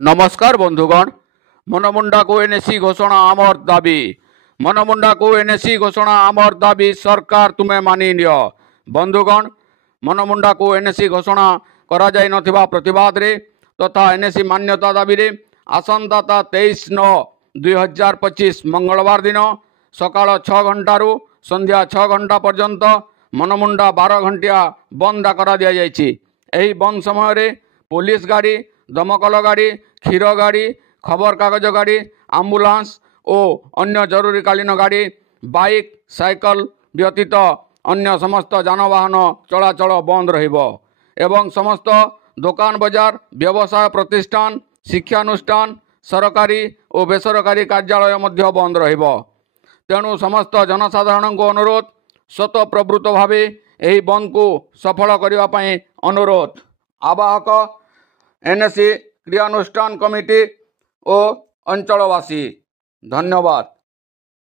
नमस्कार बंधुगण। मनमुंडा को एनएससी घोषणा आमर दाबी। मनमुंडा को एनएससी घोषणा आमर दाबी सरकार तुम्हें मानि नियो। बंधुगण, मनमुंडा को एनएससी घोषणा करा जाई नथिबा प्रतिवाद रे तथा एनएससी मान्यता दाबी रे आसंता 23/9/2025 मंगलवार दिन सकाळ 6 घंटारू संध्या 6 घंटा पर्यंत मनमुंडा 12 घंटिया बंद करा दिया जायछि। एही बंद समय रे पुलिस गाड़ी, दमकल गाड़ी, क्षीर गाड़ी, खबर कागज गाड़ी, आम्बुलांस और अन्य जरूरीकालीन गाड़ी, बाइक, साइकल व्यतीत अन्य समस्त जानवाहन चलाचल बंद रहिबो एवं समस्त दुकान बजार, व्यवसाय प्रतिष्ठान, शिक्षानुष्ठान, सरकारी और बेसरकारी कार्यालय मध्य बंद रहिबो। तेणु समस्त जनसाधारण को अनुरोध, स्वतःप्रवृत्त भावे यही बंद को सफल करने ପାଇଁ अनुरोध। आवाहक एनएससी क्रियानुष्ठान कमिटी और अंचलवासी, धन्यवाद।